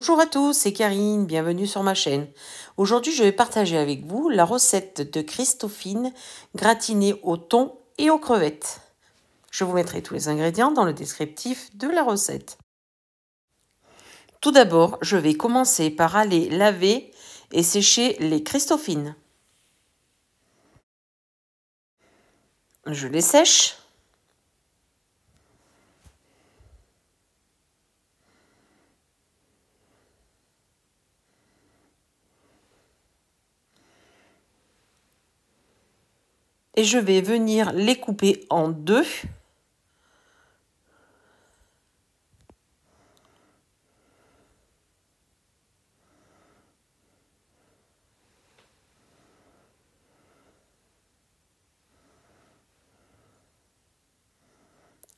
Bonjour à tous, c'est Karine, bienvenue sur ma chaîne. Aujourd'hui, je vais partager avec vous la recette de Christophine gratinée au thon et aux crevettes. Je vous mettrai tous les ingrédients dans le descriptif de la recette. Tout d'abord, je vais commencer par aller laver et sécher les Christophines. Je les sèche. Et je vais venir les couper en deux.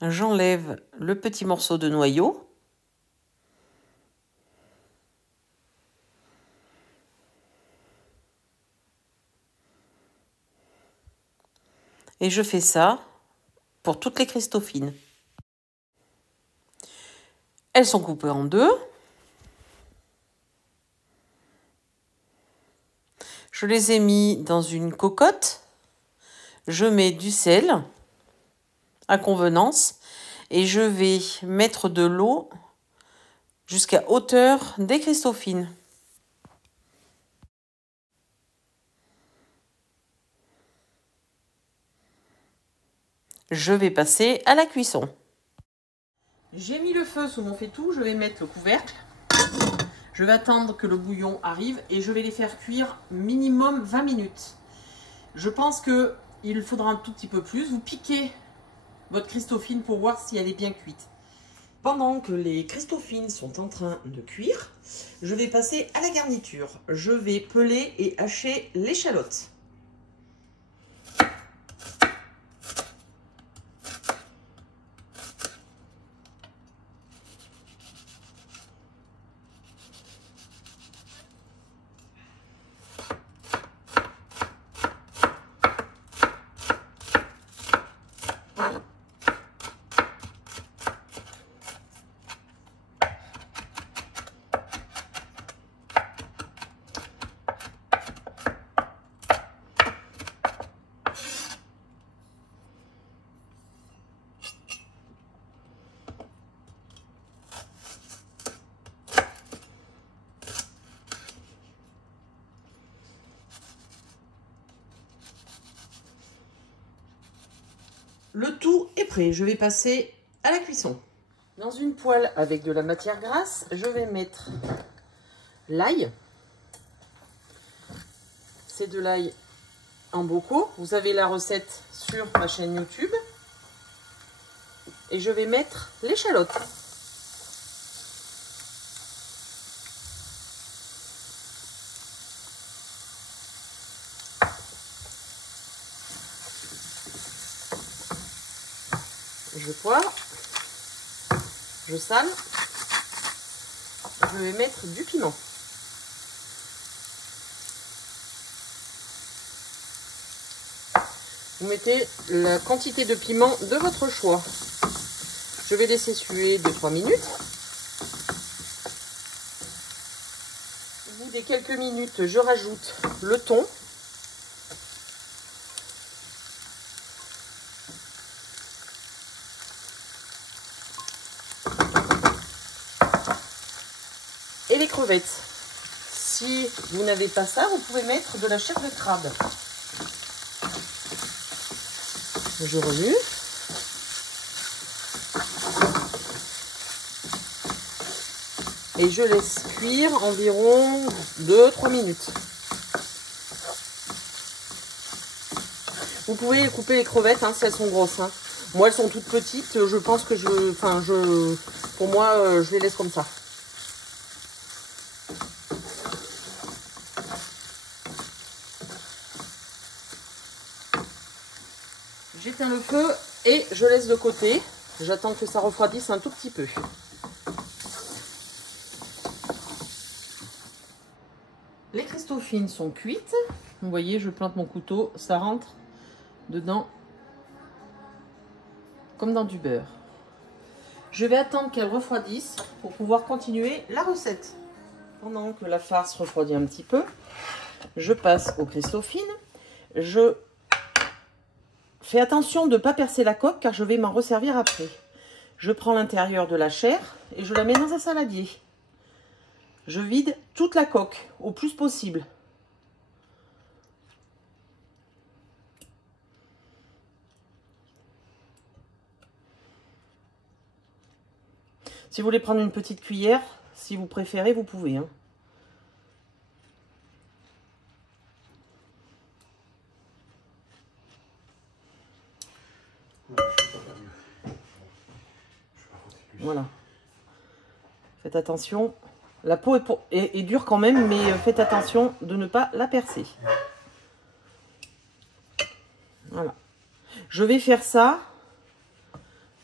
J'enlève le petit morceau de noyau. Et je fais ça pour toutes les Christophines. Elles sont coupées en deux. Je les ai mis dans une cocotte. Je mets du sel à convenance et je vais mettre de l'eau jusqu'à hauteur des Christophines. Je vais passer à la cuisson. J'ai mis le feu sur mon faitout, je vais mettre le couvercle. Je vais attendre que le bouillon arrive et je vais les faire cuire minimum 20 minutes. Je pense qu'il faudra un tout petit peu plus. Vous piquez votre Christophine pour voir si elle est bien cuite. Pendant que les Christophines sont en train de cuire, je vais passer à la garniture. Je vais peler et hacher l'échalote. Le tout est prêt, je vais passer à la cuisson. Dans une poêle avec de la matière grasse, je vais mettre l'ail. C'est de l'ail en bocaux. Vous avez la recette sur ma chaîne YouTube. Et je vais mettre l'échalote. Je poivre, je sale, je vais mettre du piment. Vous mettez la quantité de piment de votre choix. Je vais laisser suer 2-3 minutes. Au bout des quelques minutes, je rajoute le thon. Et les crevettes. Si vous n'avez pas ça, vous pouvez mettre de la chair de crabe. Je remue. Et je laisse cuire environ 2-3 minutes. Vous pouvez couper les crevettes si elles sont grosses. Moi, elles sont toutes petites. Je pense que pour moi, je les laisse comme ça. J'éteins le feu et je laisse de côté. J'attends que ça refroidisse un tout petit peu. Les Christophines sont cuites. Vous voyez, je plante mon couteau, ça rentre dedans comme dans du beurre. Je vais attendre qu'elles refroidissent pour pouvoir continuer la recette. Pendant que la farce refroidit un petit peu, je passe au Christophine. Je fais attention de ne pas percer la coque car je vais m'en resservir après. Je prends l'intérieur de la chair et je la mets dans un saladier. Je vide toute la coque au plus possible. Si vous voulez prendre une petite cuillère, si vous préférez, vous pouvez. Hein. Voilà. Faites attention. La peau est dure quand même, mais faites attention de ne pas la percer. Voilà. Je vais faire ça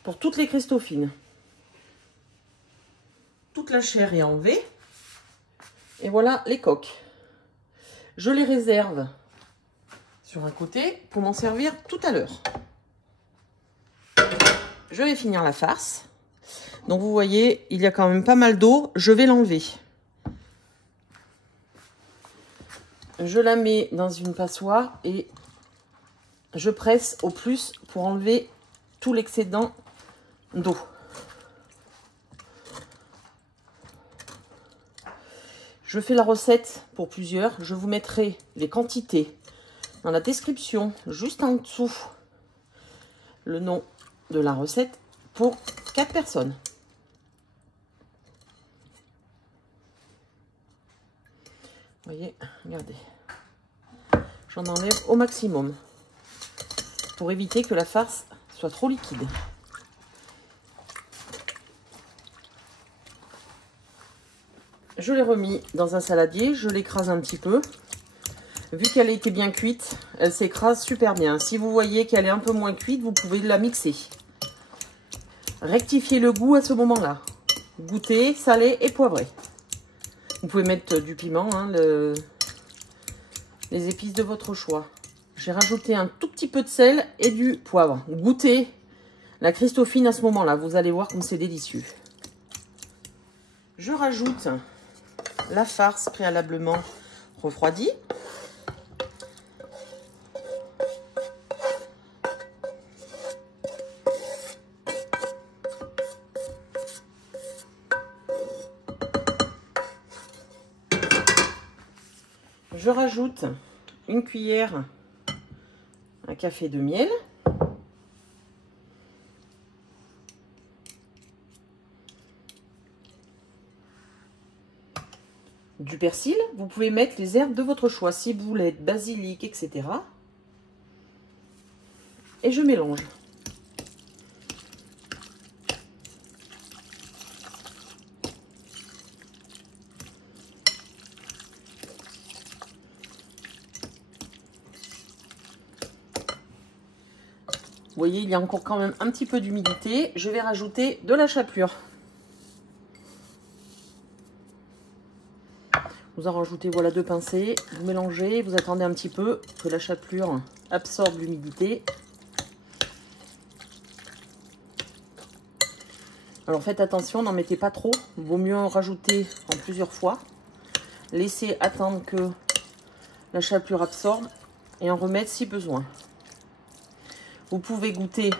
pour toutes les Christophines. Toute la chair est enlevée. Et voilà les coques. Je les réserve sur un côté pour m'en servir tout à l'heure. Je vais finir la farce. Donc vous voyez, il y a quand même pas mal d'eau. Je vais l'enlever. Je la mets dans une passoire et je presse au plus pour enlever tout l'excédent d'eau. Je fais la recette pour plusieurs. Je vous mettrai les quantités dans la description, juste en dessous, le nom de la recette pour 4 personnes. Vous voyez, regardez. J'en enlève au maximum pour éviter que la farce soit trop liquide. Je l'ai remis dans un saladier, je l'écrase un petit peu. Vu qu'elle a été bien cuite, elle s'écrase super bien. Si vous voyez qu'elle est un peu moins cuite, vous pouvez la mixer. Rectifiez le goût à ce moment-là. Goûter, salé et poivré. Vous pouvez mettre du piment, hein, les épices de votre choix. J'ai rajouté un tout petit peu de sel et du poivre. Goûtez la Christophine à ce moment-là. Vous allez voir comme c'est délicieux. Je rajoute la farce préalablement refroidie. Je rajoute une cuillère à café de miel. Du persil, vous pouvez mettre les herbes de votre choix, ciboulette, basilic, etc. Et je mélange. Vous voyez, il y a encore quand même un petit peu d'humidité. Je vais rajouter de la chapelure. Vous en rajoutez, voilà, 2 pincées. Vous mélangez, vous attendez un petit peu que la chapelure absorbe l'humidité. Alors faites attention, n'en mettez pas trop. Il vaut mieux en rajouter en plusieurs fois. Laissez attendre que la chapelure absorbe et en remettre si besoin. Vous pouvez goûter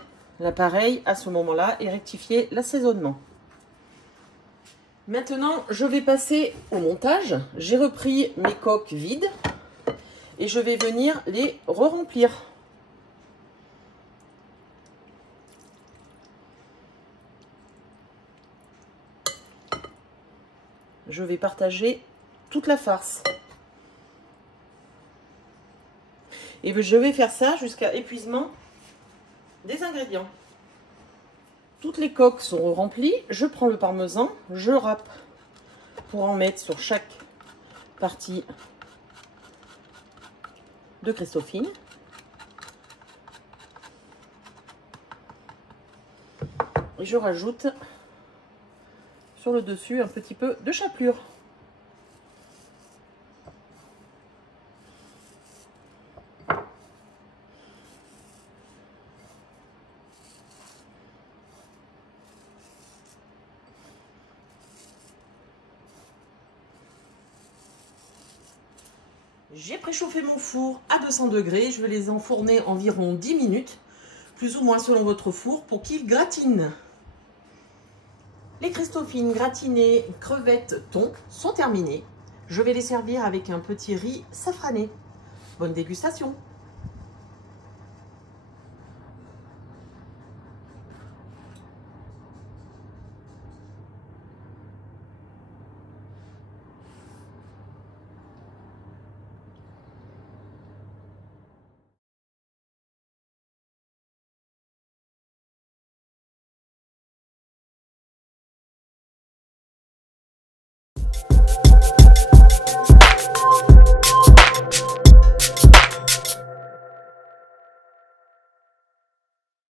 l'appareil à ce moment-là et rectifier l'assaisonnement. Maintenant, je vais passer au montage. J'ai repris mes coques vides et je vais venir les re-remplir. Je vais partager toute la farce. Et je vais faire ça jusqu'à épuisement des ingrédients. Toutes les coques sont remplies. Je prends le parmesan, je râpe pour en mettre sur chaque partie de Christophine. Et je rajoute sur le dessus un petit peu de chapelure. J'ai préchauffé mon four à 200 degrés. Je vais les enfourner environ 10 minutes, plus ou moins selon votre four, pour qu'ils gratinent. Les Christophines gratinés, crevettes, thon sont terminés. Je vais les servir avec un petit riz safrané. Bonne dégustation!